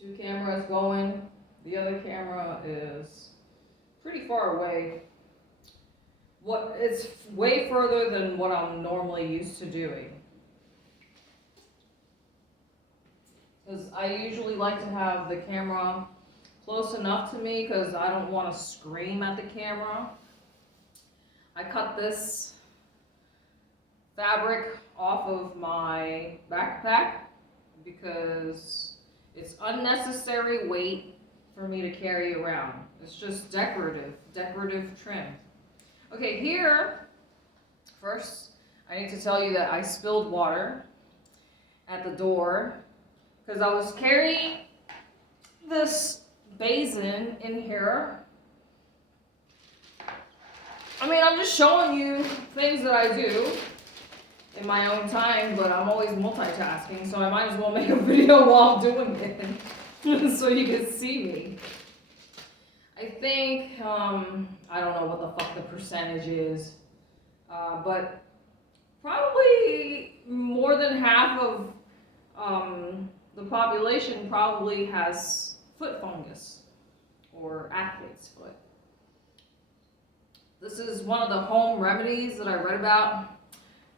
Two cameras going. The other camera is pretty far away. It's way further than what I'm normally used to doing. Because I usually like to have the camera close enough to me because I don't want to scream at the camera. I cut this fabric off of my backpack because it's unnecessary weight for me to carry around. It's just decorative trim. Okay, here, first I need to tell you that I spilled water at the door because I was carrying this basin in here. I mean, I'm just showing you things that I do in my own time, but I'm always multitasking, so I might as well make a video while I'm doing it so you can see me. I think, I don't know what the fuck the percentage is, but probably more than half of the population probably has foot fungus or athlete's foot. This is one of the home remedies that I read about.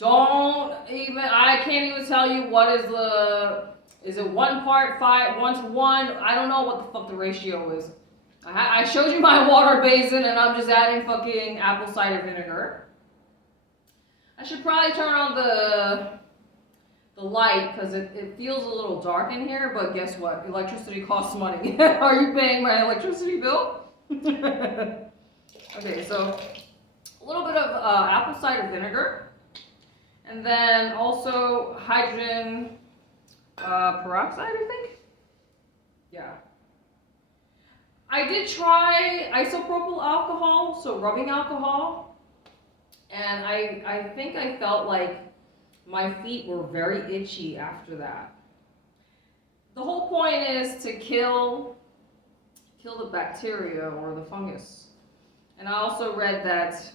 I can't even tell you what is it 1 part 5, 1 to 1? I don't know what the fuck the ratio is. I showed you my water basin and I'm just adding fucking apple cider vinegar. I should probably turn on the light because it feels a little dark in here, but guess what? Electricity costs money. Are you paying my electricity bill? Okay, so a little bit of apple cider vinegar. And then also hydrogen peroxide, I think? Yeah. I did try isopropyl alcohol, so rubbing alcohol. And I think I felt like my feet were very itchy after that. The whole point is to kill the bacteria or the fungus. And I also read that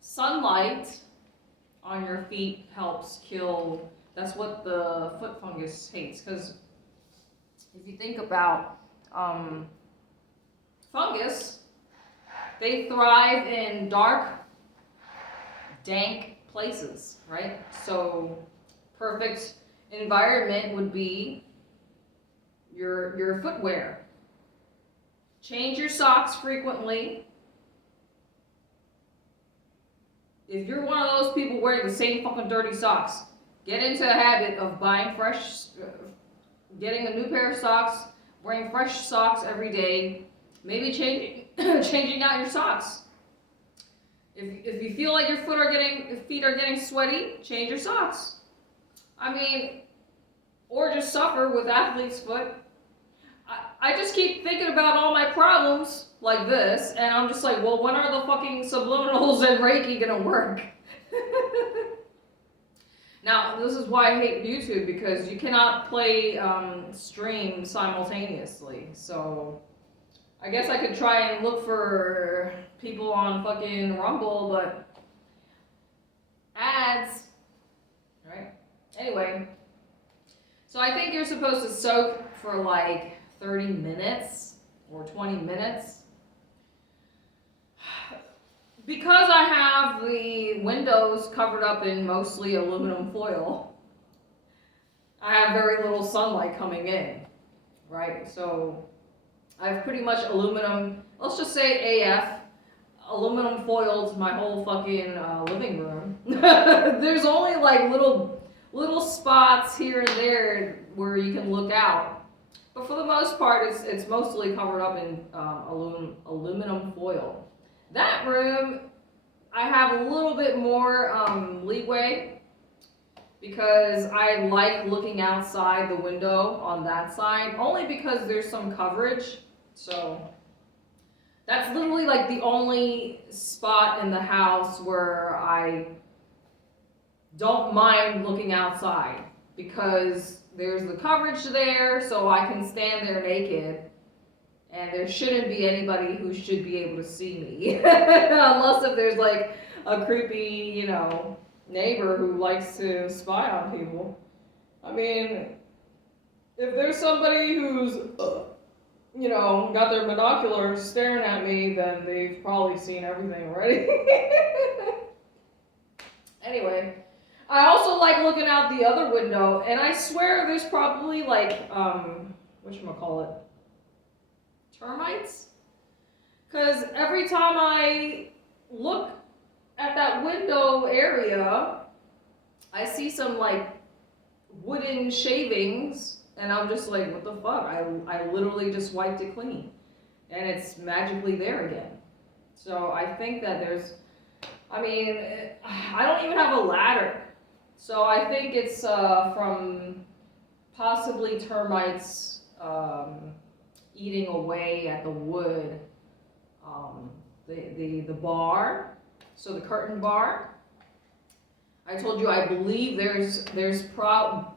sunlight on your feet helps kill. That's what the foot fungus hates. Because if you think about fungus, they thrive in dark, dank places, right? So perfect environment would be your footwear. Change your socks frequently. If you're one of those people wearing the same fucking dirty socks, get into a habit of buying getting a new pair of socks, wearing fresh socks every day, maybe changing out your socks. If you feel like your feet are getting sweaty, change your socks. I mean, or just suffer with athlete's foot. I just keep thinking about all my problems like this, and I'm just like, well, when are the fucking subliminals and Reiki gonna work? Now, this is why I hate YouTube, because you cannot play stream simultaneously. So, I guess I could try and look for people on fucking Rumble, but ads, right? Anyway, so I think you're supposed to soak for like 30 minutes or 20 minutes. Because I have the windows covered up in mostly aluminum foil, I have very little sunlight coming in, right? So I've pretty much aluminum, let's just say AF, aluminum foiled my whole fucking living room. There's only like little spots here and there where you can look out. But for the most part, it's mostly covered up in aluminum foil. That room, I have a little bit more leeway because I like looking outside the window on that side, only because there's some coverage. So that's literally like the only spot in the house where I don't mind looking outside, because there's the coverage there, so I can stand there naked, and there shouldn't be anybody who should be able to see me. Unless if there's like a creepy, neighbor who likes to spy on people. I mean, if there's somebody who's, got their binoculars staring at me, then they've probably seen everything already. Anyway, I also like looking out the other window, and I swear there's probably like, whatchamacallit, termites? Because every time I look at that window area, I see some like wooden shavings, and I'm just like, what the fuck? I literally just wiped it clean, and it's magically there again. So I think that I don't even have a ladder. So I think it's from possibly termites eating away at the wood. The bar, so the curtain bar. I told you I believe there's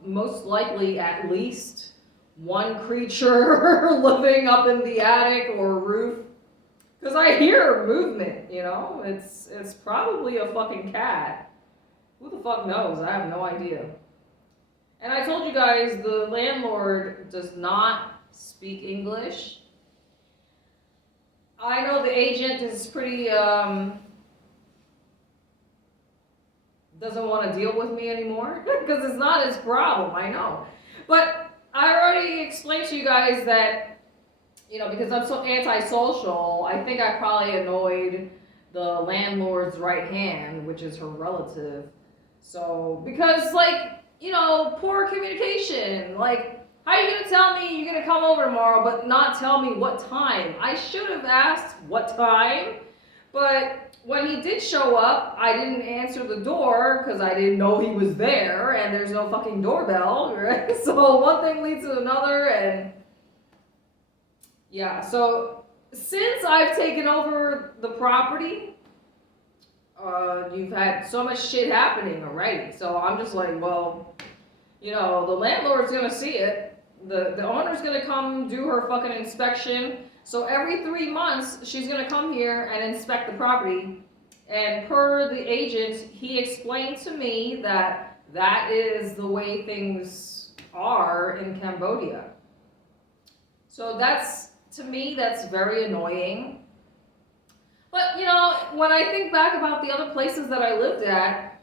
most likely at least one creature living up in the attic or roof. Because I hear movement, it's probably a fucking cat. Who the fuck knows? I have no idea. And I told you guys the landlord does not speak English. I know the agent is pretty, doesn't want to deal with me anymore because it's not his problem, I know. But I already explained to you guys that, because I'm so antisocial, I think I probably annoyed the landlord's right hand, which is her relative. So, because, poor communication. Like, how are you going to tell me you're going to come over tomorrow but not tell me what time? I should have asked what time, but when he did show up, I didn't answer the door because I didn't know he was there, and there's no fucking doorbell, right? So one thing leads to another, and yeah, so since I've taken over the property, you've had so much shit happening already. So I'm just like, well, the landlord's gonna see it. The owner's gonna come do her fucking inspection. So every 3 months, she's gonna come here and inspect the property. And per the agent, he explained to me that is the way things are in Cambodia. So to me, that's very annoying. But, when I think back about the other places that I lived at,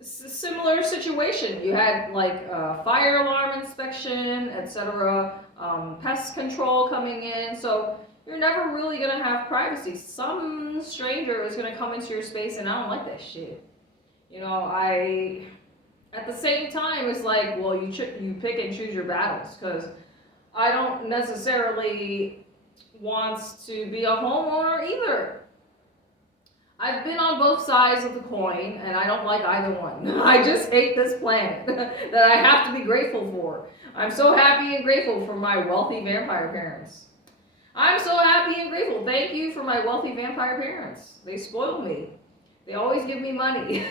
it's a similar situation. You had, fire alarm inspection, etc., pest control coming in, so you're never really going to have privacy. Some stranger is going to come into your space, and I don't like that shit. At the same time, it's like, well, you pick and choose your battles, because I don't necessarily want to be a homeowner either. I've been on both sides of the coin, and I don't like either one. I just hate this planet that I have to be grateful for. I'm so happy and grateful for my wealthy vampire parents. I'm so happy and grateful. Thank you for my wealthy vampire parents. They spoiled me. They always give me money.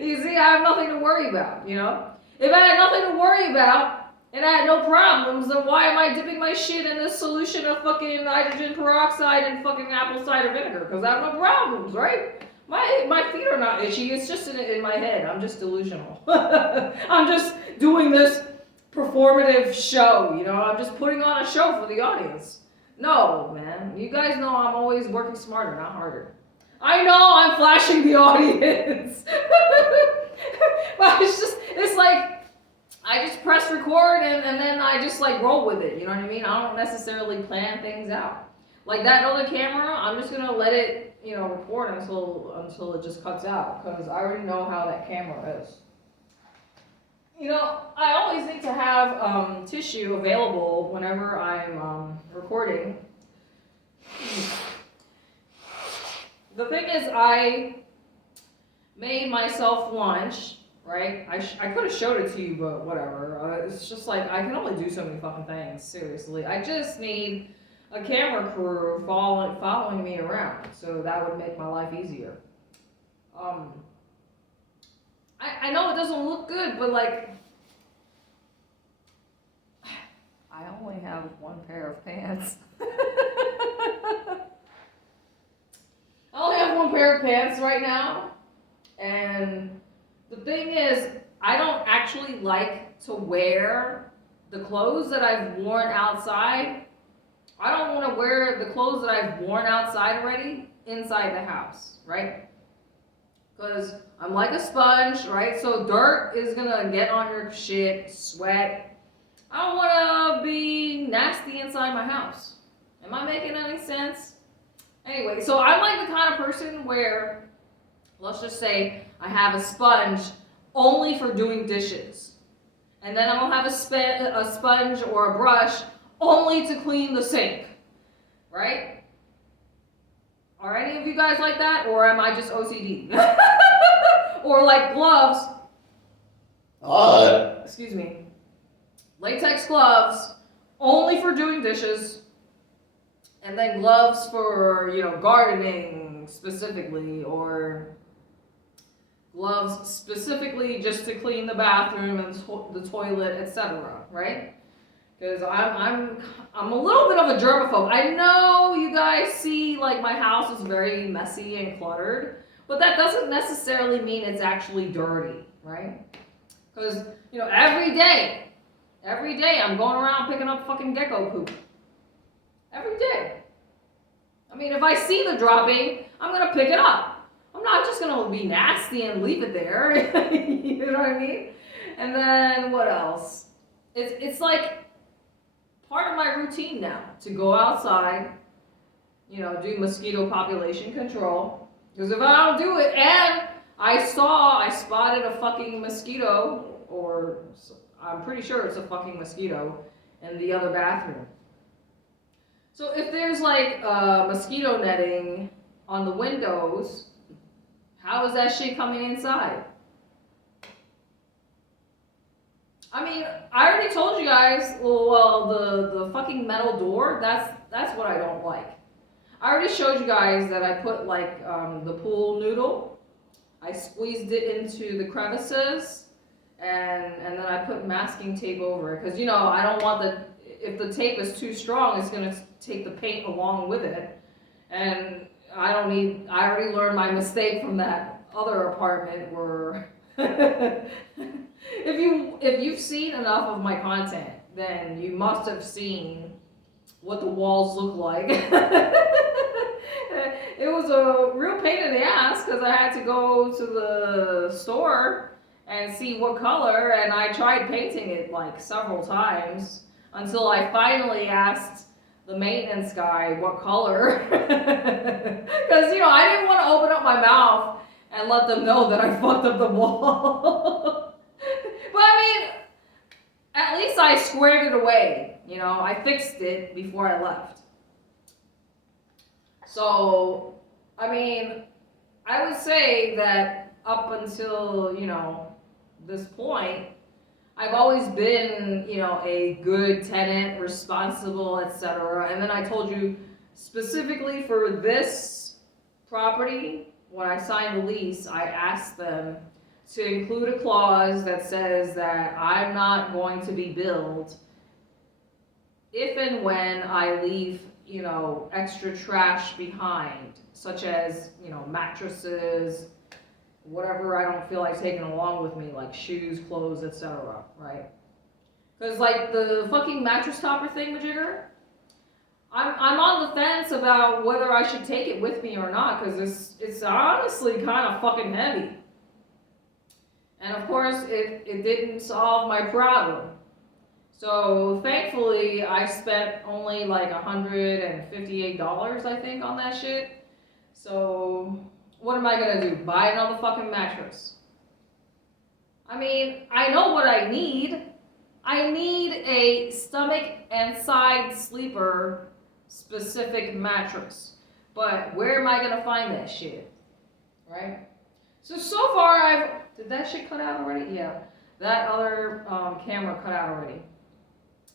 You see, I have nothing to worry about, If I had nothing to worry about, and I had no problems, then why am I dipping my shit in this solution of fucking hydrogen peroxide and fucking apple cider vinegar? Because I have no problems, right? My feet are not itchy. It's just in my head. I'm just delusional. I'm just doing this performative show, I'm just putting on a show for the audience. No, man. You guys know I'm always working smarter, not harder. I know I'm flashing the audience. But it's like, I just press record and then I just roll with it, you know what I mean? I don't necessarily plan things out. Like that other camera, I'm just gonna let it, record until it just cuts out, because I already know how that camera is. I always need to have tissue available whenever I'm recording. The thing is, I made myself lunch. Right? I could have showed it to you, but whatever. It's just I can only do so many fucking things, seriously. I just need a camera crew following me around, so that would make my life easier. I know it doesn't look good, but I only have one pair of pants. I only have one pair of pants right now, and the thing is, I don't actually like to wear the clothes that I've worn outside. I don't want to wear the clothes that I've worn outside already inside the house, right? Because I'm like a sponge, right? So dirt is gonna get on your shit, sweat. I don't want to be nasty inside my house. Am I making any sense? Anyway, so I'm like the kind of person where, let's just say, I have a sponge only for doing dishes. And then I'll have a sponge or a brush only to clean the sink. Right? Are any of you guys like that? Or am I just OCD? Or like gloves. Excuse me. Latex gloves only for doing dishes. And then gloves for, gardening specifically, or gloves specifically just to clean the bathroom and the toilet, etc. Right? Because I'm a little bit of a germaphobe. I know you guys see like my house is very messy and cluttered, but that doesn't necessarily mean it's actually dirty, right? Because every day I'm going around picking up fucking gecko poop. Every day. I mean, if I see the dropping, I'm gonna pick it up. I'm not just gonna be nasty and leave it there. You know what I mean? And then what else? It's like part of my routine now to go outside, do mosquito population control. Because if I don't do it, and I spotted a fucking mosquito, or I'm pretty sure it's a fucking mosquito, in the other bathroom. So if there's like mosquito netting on the windows, how is that shit coming inside? I mean, I already told you guys, well, the fucking metal door, that's what I don't like. I already showed you guys that I put like the pool noodle. I squeezed it into the crevices, and then I put masking tape over it. Because, I don't want if the tape is too strong, it's going to take the paint along with it. And I already learned my mistake from that other apartment where... If you've seen enough of my content, then you must have seen what the walls look like. It was a real pain in the ass because I had to go to the store and see what color, and I tried painting it like several times until I finally asked the maintenance guy what color. Because, I didn't want to open up my mouth and let them know that I fucked up the wall. But I mean, at least I squared it away. I fixed it before I left. So, I mean, I would say that up until, this point, I've always been, a good tenant, responsible, etc. And then I told you specifically for this property, when I signed the lease, I asked them to include a clause that says that I'm not going to be billed if and when I leave, extra trash behind, such as, mattresses, whatever I don't feel like taking along with me, like shoes, clothes, etc., right? Because, like, the fucking mattress topper thingamajigger, I'm on the fence about whether I should take it with me or not, because it's honestly kind of fucking heavy. And of course, it didn't solve my problem. So thankfully, I spent only like $158, I think, on that shit. So what am I gonna do? Buy another fucking mattress? I mean, I know what I need. I need a stomach and side sleeper specific mattress. But where am I gonna find that shit? Right? So far did that shit cut out already? Yeah. That other camera cut out already.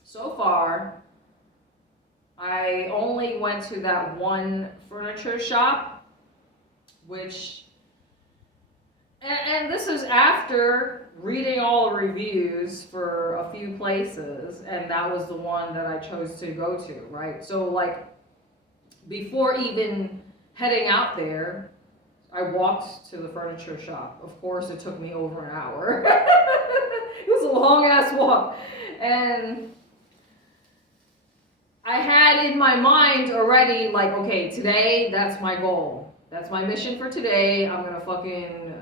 So far, I only went to that one furniture shop, which, and this is after reading all the reviews for a few places, and that was the one that I chose to go to, right? So, like, before even heading out there, I walked to the furniture shop. Of course, it took me over an hour. It was a long ass walk. And I had in my mind already, like, okay, today, that's my goal. That's my mission for today. I'm gonna fucking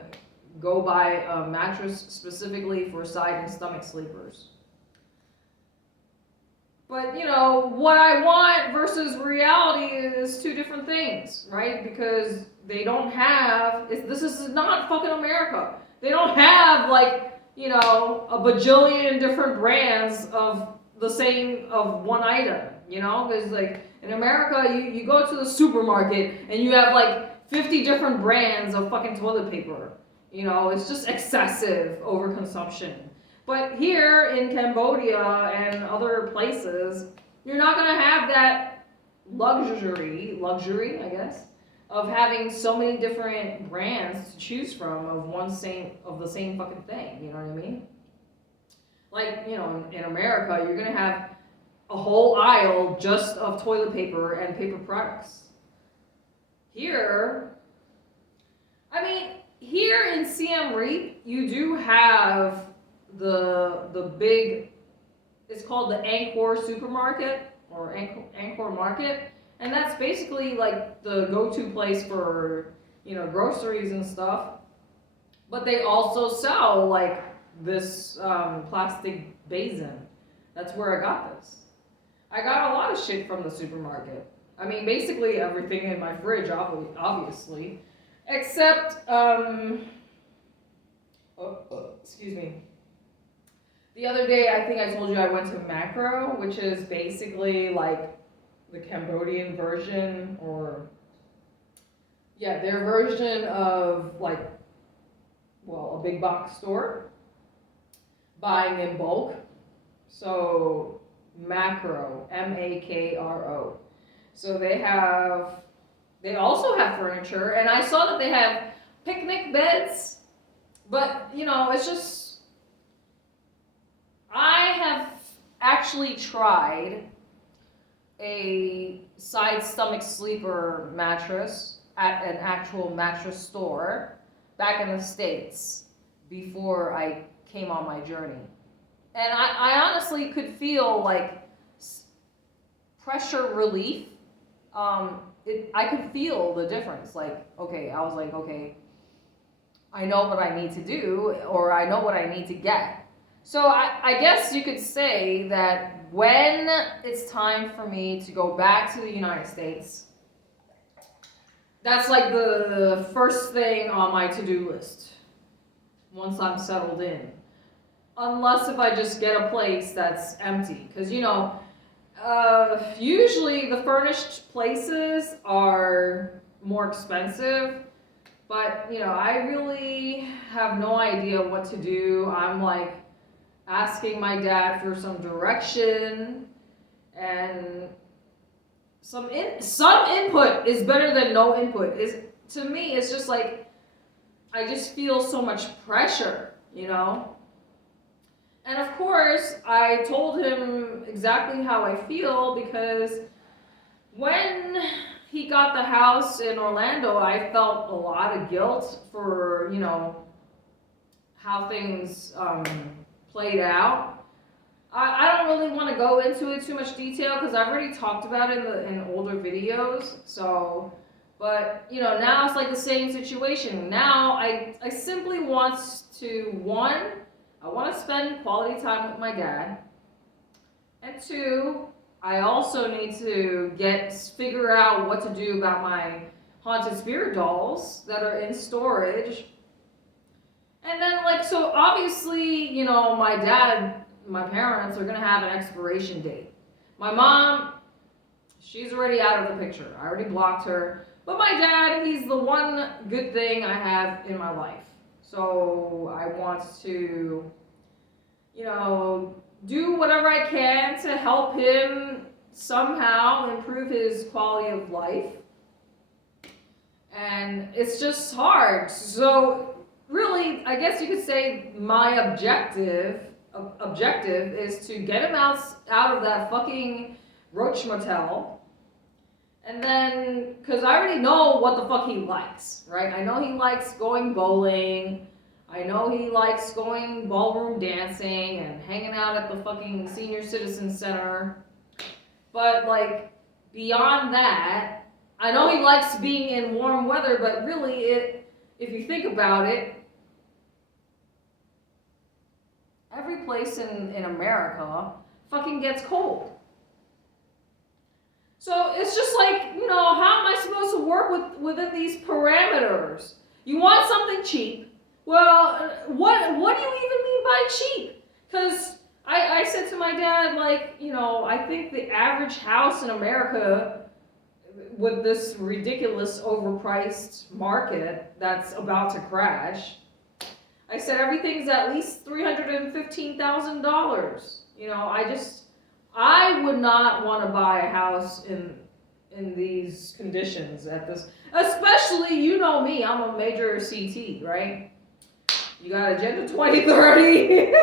go buy a mattress specifically for side and stomach sleepers. But, you know, what I want versus reality is two different things, right? Because they don't have, this is not fucking America. They don't have, like, you know, a bajillion different brands of the same, of one item, you know? Because, like, in America, you go to the supermarket and you have, like, 50 different brands of fucking toilet paper. You know, it's just excessive overconsumption. But here in Cambodia and other places, you're not going to have that luxury, I guess, of having so many different brands to choose from of the same fucking thing, you know what I mean? Like, you know, in America, you're going to have a whole aisle just of toilet paper and paper products. Here, I mean, here in Siem Reap, you do have the big, it's called the Angkor supermarket or Angkor market, and that's basically like the go-to place for, you know, groceries and stuff. But they also sell like this plastic basin. That's where I got this. I got a lot of shit from the supermarket. I mean, basically everything in my fridge, obviously, except excuse me. The other day, I think I told you I went to Macro, which is basically like the Cambodian version, or yeah, their version of like, well, a big box store, buying in bulk. So Macro, Makro. So they also have furniture, and I saw that they have picnic beds, but you know, it's just, I have actually tried a side stomach sleeper mattress at an actual mattress store back in the States before I came on my journey. And I honestly could feel like pressure relief. I could feel the difference. Like, okay, I was like, okay, I know what I need to do, or I know what I need to get. So I guess you could say that when it's time for me to go back to the United States, that's like the first thing on my to-do list once I'm settled in. Unless if I just get a place that's empty. Because, you know, usually the furnished places are more expensive. But, you know, I really have no idea what to do. I'm like asking my dad for some direction, and some input is better than no input. To me, it's just like, I just feel so much pressure, you know? And of course, I told him exactly how I feel, because when he got the house in Orlando, I felt a lot of guilt for, you know, how things played out. I don't really want to go into it too much detail because I've already talked about it in older videos. So, but you know, now it's like the same situation. Now I simply want to, I want to spend quality time with my dad, and two, I also need to figure out what to do about my haunted spirit dolls that are in storage. And then, like, so obviously, you know, my dad, my parents are going to have an expiration date. My mom, she's already out of the picture. I already blocked her. But my dad, he's the one good thing I have in my life. So I want to, you know, do whatever I can to help him somehow improve his quality of life. And it's just hard. So really, I guess you could say my objective is to get him out of that fucking roach motel And then, because I already know what the fuck he likes, right? I know he likes going bowling. I know he likes going ballroom dancing and hanging out at the fucking senior citizen center. But, like, beyond that, I know he likes being in warm weather, but really, if you think about it, every place in America fucking gets cold. So it's just like, you know, how am I supposed to work within these parameters? You want something cheap. Well, what do you even mean by cheap? Because I said to my dad, like, you know, I think the average house in America with this ridiculous overpriced market that's about to crash, I said everything's at least $315,000. You know, I would not want to buy a house in these conditions at this, especially, you know me, I'm a major CT, right? You got Agenda 2030,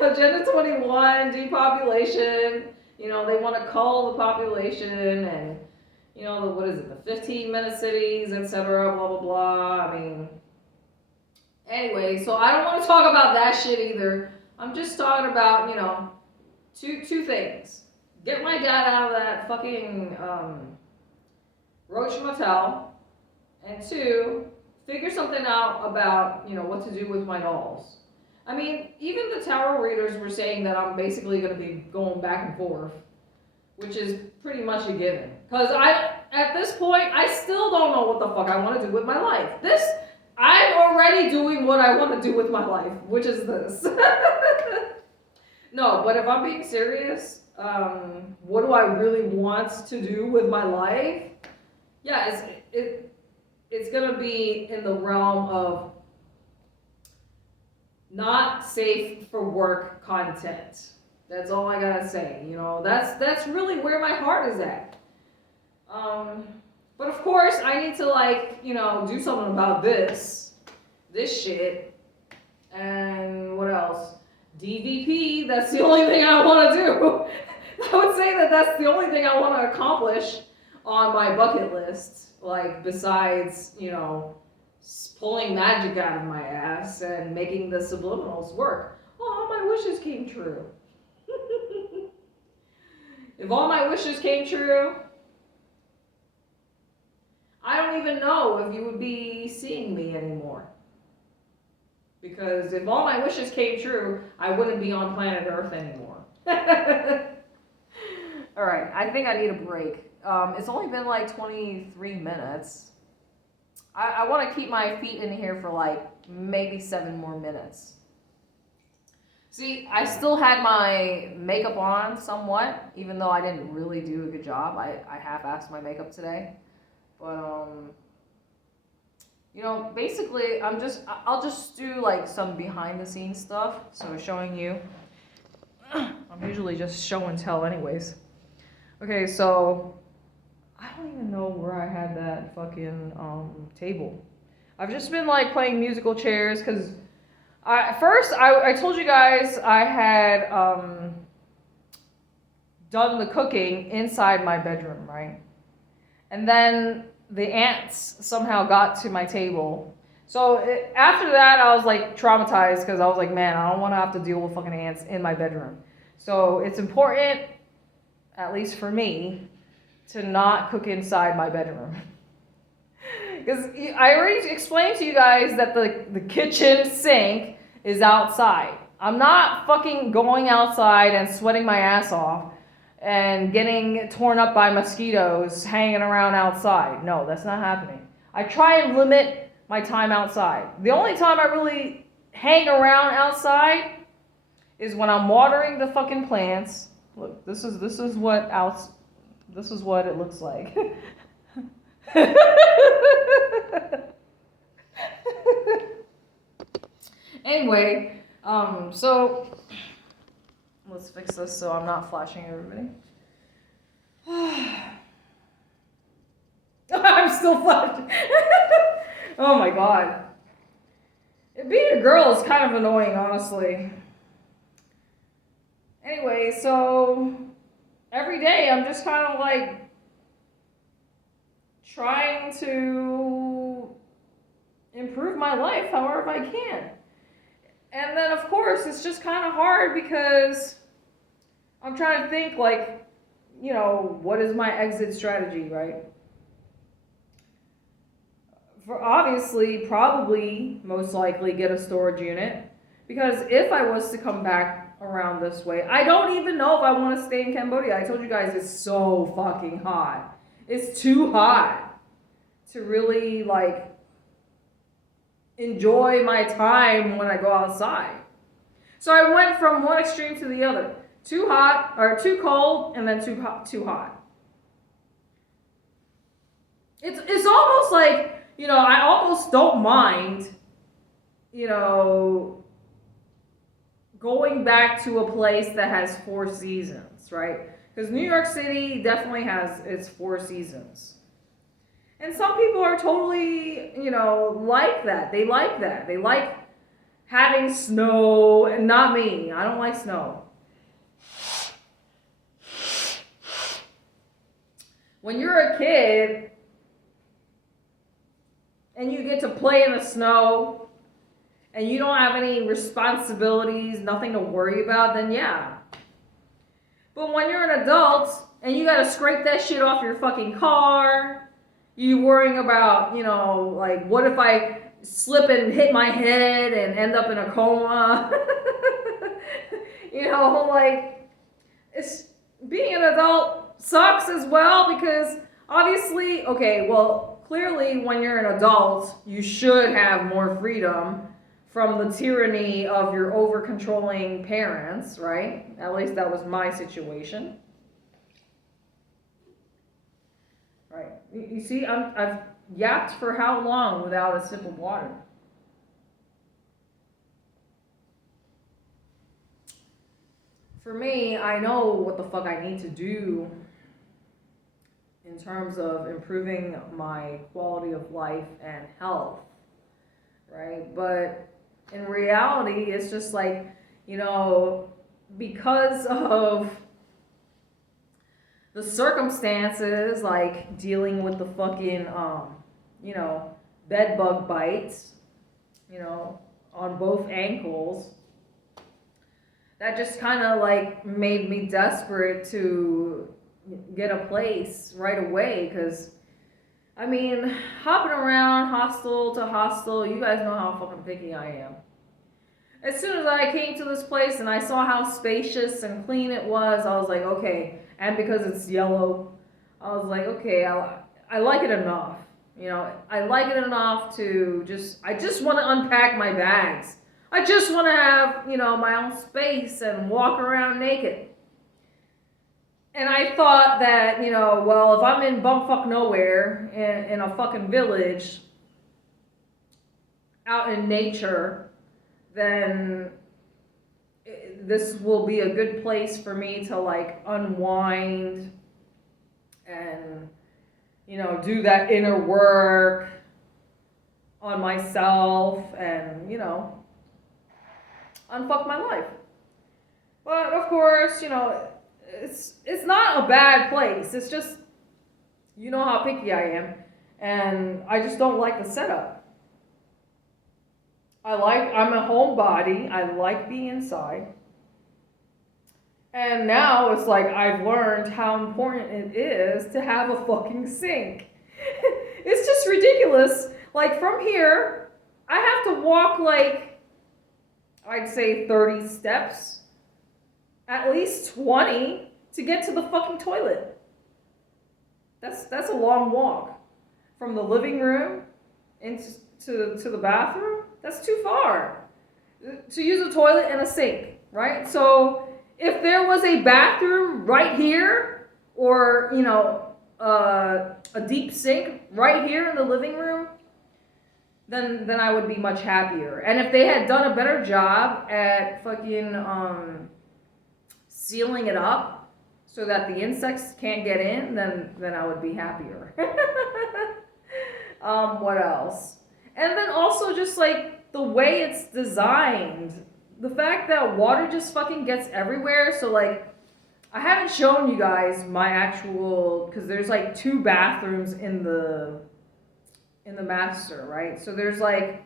Agenda 21, depopulation. You know, they want to cull the population and, you know, what is it, the 15-minute cities, etc., blah, blah, blah. I mean, anyway, so I don't want to talk about that shit either. I'm just talking about, you know, two things. Get my dad out of that fucking Roach Motel. And two, figure something out about, you know, what to do with my dolls. I mean, even the tarot readers were saying that I'm basically going to be going back and forth, which is pretty much a given. Because at this point, I still don't know what the fuck I want to do with my life. I'm already doing what I want to do with my life, which is this. No, but if I'm being serious, what do I really want to do with my life? Yeah, it's gonna be in the realm of not safe for work content. That's all I gotta say. You know, that's really where my heart is at. But of course, I need to, like, you know, do something about this shit, and what else? DVP, that's the only thing I want to do. I would say that that's the only thing I want to accomplish on my bucket list, like, besides, you know, pulling magic out of my ass and making the subliminals work. Oh, my wishes came true. If all my wishes came true, I don't even know if you would be seeing me anymore. Because if all my wishes came true, I wouldn't be on planet Earth anymore. Alright, I think I need a break. It's only been like 23 minutes. I want to keep my feet in here for like maybe 7 more minutes. See, I still had my makeup on somewhat, even though I didn't really do a good job. I half-assed my makeup today. But, you know, basically, I'll just do like some behind-the-scenes stuff. So showing you, I'm usually just show and tell anyways. Okay, so I don't even know where I had that fucking table. I've just been like playing musical chairs because first I told you guys I had done the cooking inside my bedroom, right? And then the ants somehow got to my table. So after that, I was like traumatized because I was like, man, I don't want to have to deal with fucking ants in my bedroom. So it's important, at least for me, to not cook inside my bedroom. Because I already explained to you guys that the kitchen sink is outside. I'm not fucking going outside and sweating my ass off and getting torn up by mosquitoes hanging around outside. No, that's not happening. I try and limit my time outside. The only time I really hang around outside is when I'm watering the fucking plants. Look, this is what it looks like. Anyway, so let's fix this so I'm not flashing everybody. I'm still flashing. Oh my god. Being a girl is kind of annoying, honestly. Anyway, so every day I'm just kind of like trying to improve my life however I can. And then, of course, it's just kind of hard because I'm trying to think, like, what is my exit strategy, right? For obviously, probably, most likely get a storage unit. Because if I was to come back around this way, I don't even know if I want to stay in Cambodia. I told you guys it's so fucking hot. It's too hot to really, like, enjoy my time when I go outside. So I went from one extreme to the other. Too hot, or too cold, and then too hot. It's almost like, I almost don't mind, going back to a place that has 4 seasons, right? Because New York City definitely has its 4 seasons. And some people are totally, like that. They like that. They like having snow, and not me. I don't like snow. When you're a kid and you get to play in the snow and you don't have any responsibilities, nothing to worry about, then yeah. But when you're an adult and you gotta scrape that shit off your fucking car, you worrying about, like, what if I slip and hit my head and end up in a coma? Like, it's being an adult sucks as well because obviously, okay, well, clearly when you're an adult, you should have more freedom from the tyranny of your over-controlling parents, right? At least that was my situation. Right. You see, I've yapped for how long without a sip of water? For me, I know what the fuck I need to do in terms of improving my quality of life and health, right? But in reality, it's just like, because of the circumstances, like dealing with the fucking, bed bug bites, on both ankles, that just kind of like made me desperate to get a place right away. Because, hopping around hostel to hostel, you guys know how fucking picky I am. As soon as I came to this place and I saw how spacious and clean it was, I was like, okay. And because it's yellow, I was like, okay, I like it enough. I like it enough to I just want to unpack my bags. I just want to have, my own space and walk around naked. And I thought that, well, if I'm in bumfuck nowhere in a fucking village out in nature, then this will be a good place for me to like unwind and, do that inner work on myself and, unfuck my life. But of course, it's not a bad place. It's just, how picky I am. And I just don't like the setup. I'm a homebody. I like being inside. And now it's like I've learned how important it is to have a fucking sink. It's just ridiculous. Like from here, I have to walk like, I'd say 30 steps, at least 20 to get to the fucking toilet. That's a long walk. From the living room into the bathroom, that's too far. To use a toilet and a sink, right? So if there was a bathroom right here, or, a deep sink right here in the living room, then I would be much happier. And if they had done a better job at fucking sealing it up so that the insects can't get in, then I would be happier. What else? And then also just like the way it's designed. The fact that water just fucking gets everywhere. So like I haven't shown you guys my actual, because there's like 2 bathrooms in the master, right? So there's like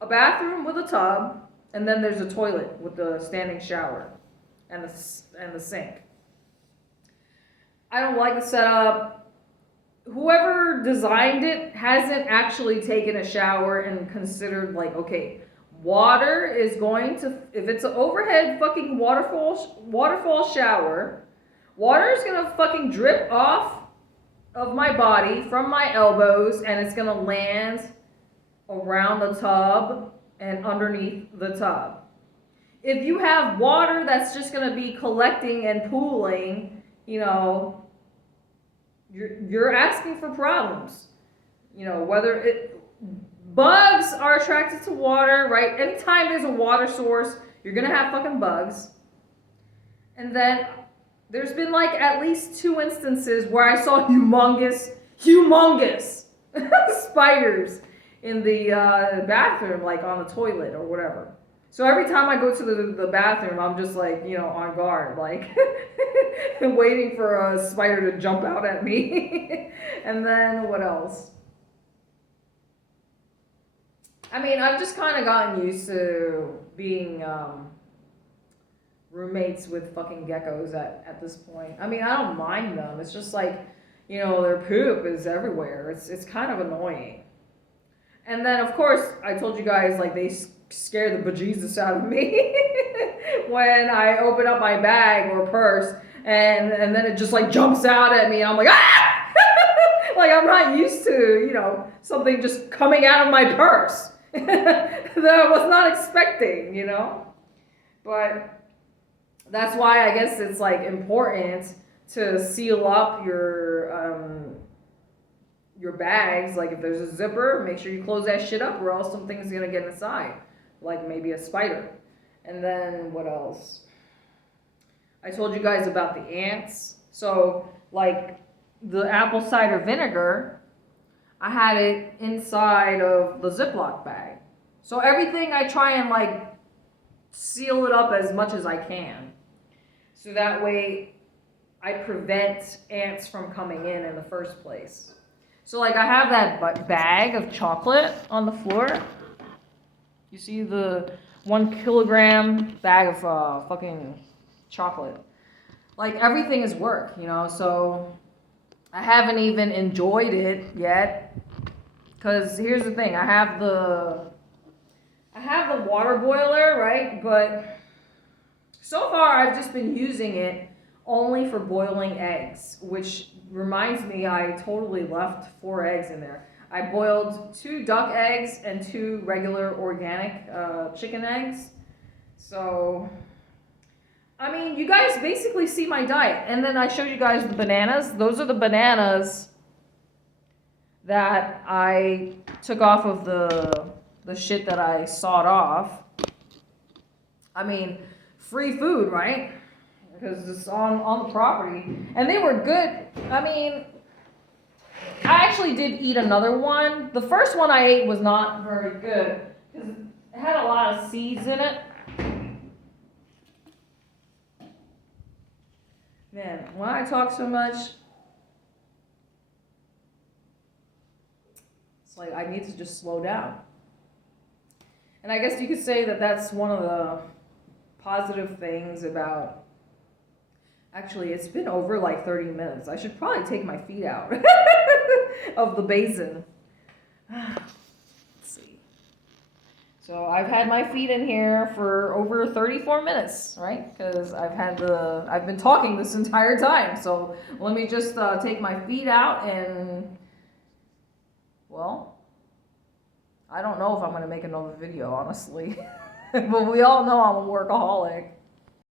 a bathroom with a tub, and then there's a toilet with the standing shower and the sink. I don't like the setup. Whoever designed it hasn't actually taken a shower and considered like, okay, water is going to, if it's an overhead fucking waterfall shower, water is gonna fucking drip off of my body from my elbows, and it's gonna land around the tub and underneath the tub. If you have water that's just gonna be collecting and pooling, you know, you're asking for problems. You know, bugs are attracted to water, right? Anytime there's a water source, you're gonna have fucking bugs. And then there's been like at least 2 instances where I saw humongous spiders in the bathroom, like on the toilet or whatever. So every time I go to the bathroom, I'm just like, you know, on guard, like waiting for a spider to jump out at me. And then what else? I mean, I've just kind of gotten used to being roommates with fucking geckos at this point. I mean, I don't mind them. It's just like, you know, their poop is everywhere. It's kind of annoying. And then, of course, I told you guys, like, they scare the bejesus out of me when I open up my bag or purse, and then it just, like, jumps out at me, and I'm like, ah! Like, I'm not used to, you know, something just coming out of my purse that I was not expecting, you know? But that's why I guess it's, like, important to seal up your bags. Like, if there's a zipper, make sure you close that shit up, or else something's gonna get inside, like maybe a spider. And then what else? I told you guys about the ants. So, like, the apple cider vinegar, I had it inside of the Ziploc bag. So everything I try and, like, seal it up as much as I can, so that way I prevent ants from coming in the first place. So, like, I have that bag of chocolate on the floor. You see the 1 kilogram bag of fucking chocolate. Like, everything is work, you know, so I haven't even enjoyed it yet. Because here's the thing, I have the water boiler, right? But so far I've just been using it only for boiling eggs, which reminds me I totally left 4 eggs in there. I boiled 2 duck eggs and 2 regular organic chicken eggs. So, I mean, you guys basically see my diet. And then I showed you guys the bananas. Those are the bananas that I took off of the shit that I sawed off. I mean, free food, right? Because it's on the property. And they were good. I mean, I actually did eat another one. The first one I ate was not very good, because it had a lot of seeds in it. Man, when I talk so much, it's like I need to just slow down. And I guess you could say that that's one of the positive things about... Actually, it's been over like 30 minutes. I should probably take my feet out of the basin. Let's see. So I've had my feet in here for over 34 minutes, right? Because I've been talking this entire time. So let me just take my feet out and, well, I don't know if I'm going to make another video, honestly. But we all know I'm a workaholic.